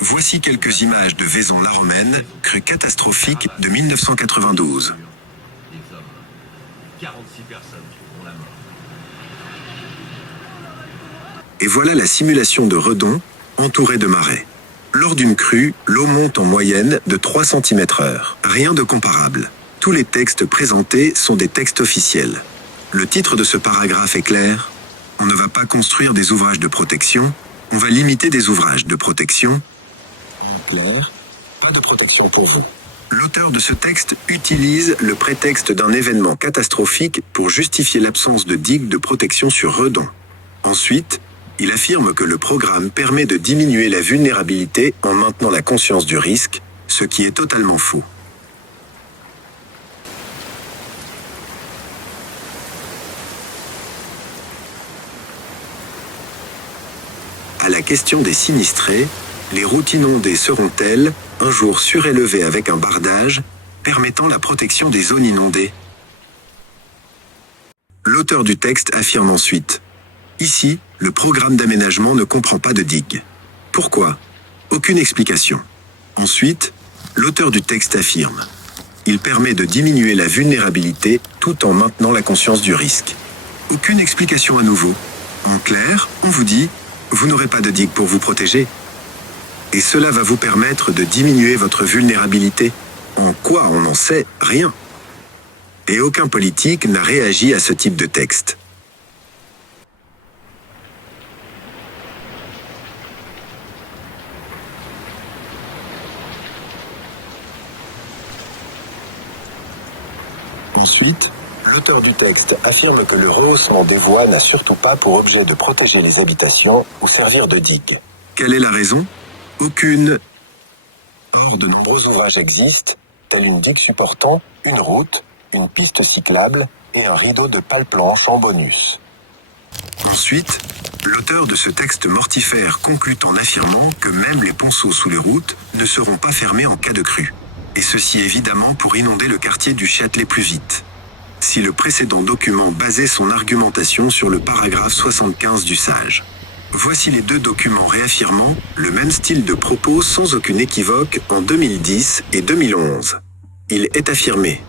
Voici quelques images de Vaison-la-Romaine, crue catastrophique de 1992. 46 personnes ont la mort. Et voilà la simulation de Redon, entourée de marais. Lors d'une crue, l'eau monte en moyenne de 3 cm/h. Rien de comparable. Tous les textes présentés sont des textes officiels. Le titre de ce paragraphe est clair. On ne va pas construire des ouvrages de protection, on va limiter des ouvrages de protection. Clair, pas de protection pour vous. L'auteur de ce texte utilise le prétexte d'un événement catastrophique pour justifier l'absence de digues de protection sur Redon. Ensuite, il affirme que le programme permet de diminuer la vulnérabilité en maintenant la conscience du risque, ce qui est totalement faux. À la question des sinistrés, les routes inondées seront-elles, un jour surélevées avec un bardage, permettant la protection des zones inondées? L'auteur du texte affirme ensuite: ici, le programme d'aménagement ne comprend pas de digues. Pourquoi? Aucune explication. Ensuite, l'auteur du texte affirme: il permet de diminuer la vulnérabilité tout en maintenant la conscience du risque. Aucune explication à nouveau. En clair, on vous dit: vous n'aurez pas de digue pour vous protéger. Et cela va vous permettre de diminuer votre vulnérabilité. En quoi on n'en sait rien. Et aucun politique n'a réagi à ce type de texte. Ensuite, l'auteur du texte affirme que le rehaussement des voies n'a surtout pas pour objet de protéger les habitations ou servir de digue. Quelle est la raison? Aucune. Or, de nombreux ouvrages existent, tels une digue supportant une route, une piste cyclable et un rideau de pales planches en bonus. Ensuite, l'auteur de ce texte mortifère conclut en affirmant que même les ponceaux sous les routes ne seront pas fermés en cas de crue. Et ceci évidemment pour inonder le quartier du Châtelet plus vite. Si le précédent document basait son argumentation sur le paragraphe 75 du SAGE. Voici les deux documents réaffirmant le même style de propos sans aucune équivoque en 2010 et 2011. Il est affirmé: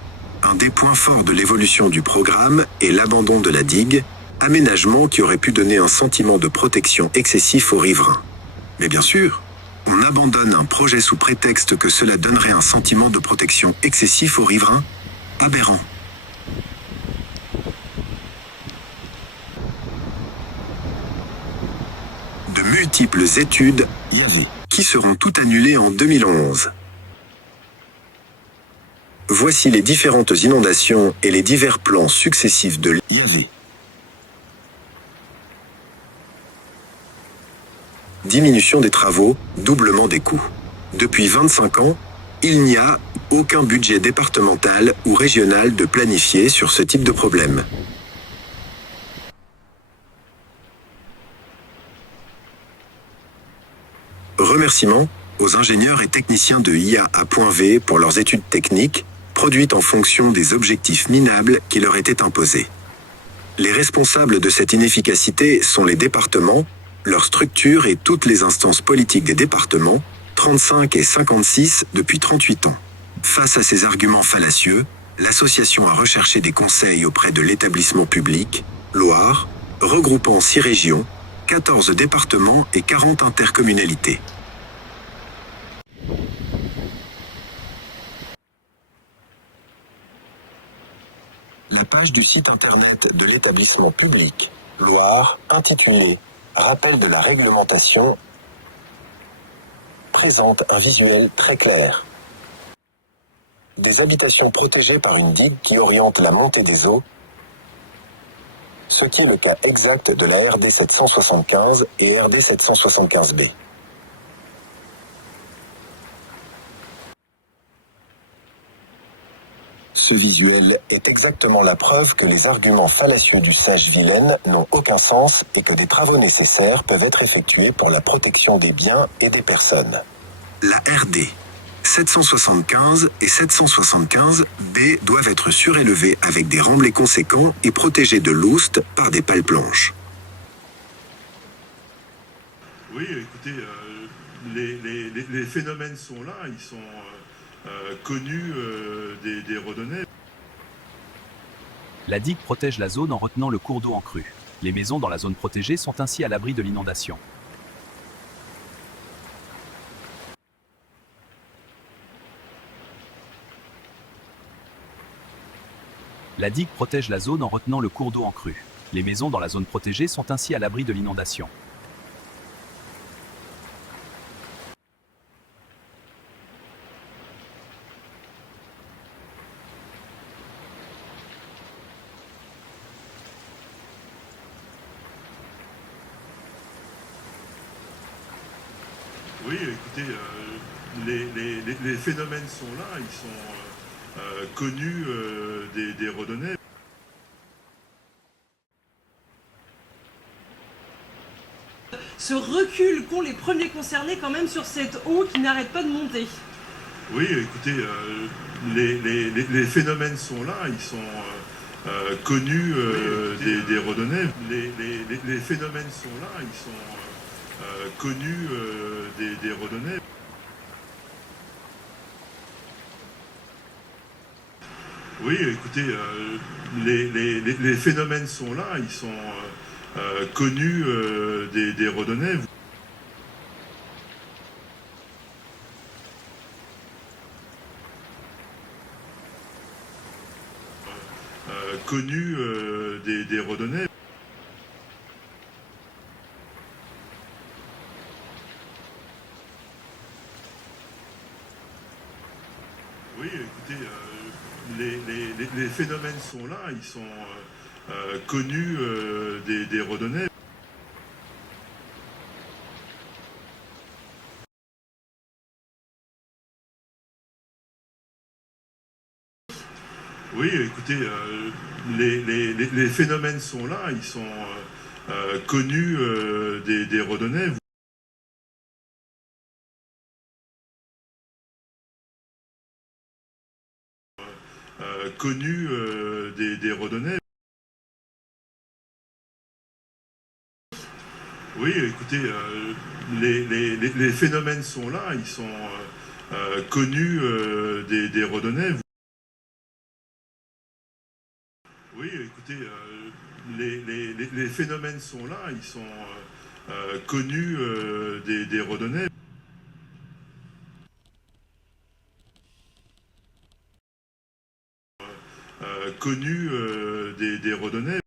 un des points forts de l'évolution du programme est l'abandon de la digue, aménagement qui aurait pu donner un sentiment de protection excessif aux riverains. Mais bien sûr, on abandonne un projet sous prétexte que cela donnerait un sentiment de protection excessif aux riverains? Aberrant. De multiples études qui seront toutes annulées en 2011. Voici les différentes inondations et les divers plans successifs de l'IAV. Diminution des travaux, doublement des coûts. Depuis 25 ans, il n'y a aucun budget départemental ou régional de planifié sur ce type de problème. Remerciements aux ingénieurs et techniciens de IAA.V pour leurs études techniques, produites en fonction des objectifs minables qui leur étaient imposés. Les responsables de cette inefficacité sont les départements, leurs structures et toutes les instances politiques des départements, 35 et 56 depuis 38 ans. Face à ces arguments fallacieux, l'association a recherché des conseils auprès de l'établissement public, Loire, regroupant 6 régions, 14 départements et 40 intercommunalités. La page du site internet de l'établissement public, Loire, intitulée « Rappel de la réglementation » présente un visuel très clair. Des habitations protégées par une digue qui oriente la montée des eaux, ce qui est le cas exact de la RD 775 et RD 775B. Ce visuel est exactement la preuve que les arguments fallacieux du sage Vilaine n'ont aucun sens et que des travaux nécessaires peuvent être effectués pour la protection des biens et des personnes. La RD 775 et 775B doivent être surélevés avec des remblais conséquents et protégés de l'oust par des pales planches. Oui, écoutez, les phénomènes sont là, ils sont connus des Redonnais. La digue protège la zone en retenant le cours d'eau en crue. Les maisons dans la zone protégée sont ainsi à l'abri de l'inondation. La digue protège la zone en retenant le cours d'eau en crue. Les maisons dans la zone protégée sont ainsi à l'abri de l'inondation. Oui, écoutez, les phénomènes sont là, ils sont connus des Redonnais. Ce recul qu'ont les premiers concernés quand même sur cette eau qui n'arrête pas de monter. Oui, écoutez, les phénomènes sont là, ils sont connus des Redonnais. Les phénomènes sont là, ils sont connus des Redonnais. Oui, écoutez, les phénomènes sont là, ils sont connus des Redonnais. Connus des Redonnais. Oui, écoutez, les phénomènes sont là, ils sont connus des Redonnais. Oui, écoutez, les phénomènes sont là, ils sont connus des Redonnais. Connus des Redonnais. Oui, écoutez, les phénomènes sont là, ils sont connus des Redonnais. Oui, écoutez, les phénomènes sont là, ils sont connus des Redonnais. Connus des Redonnais.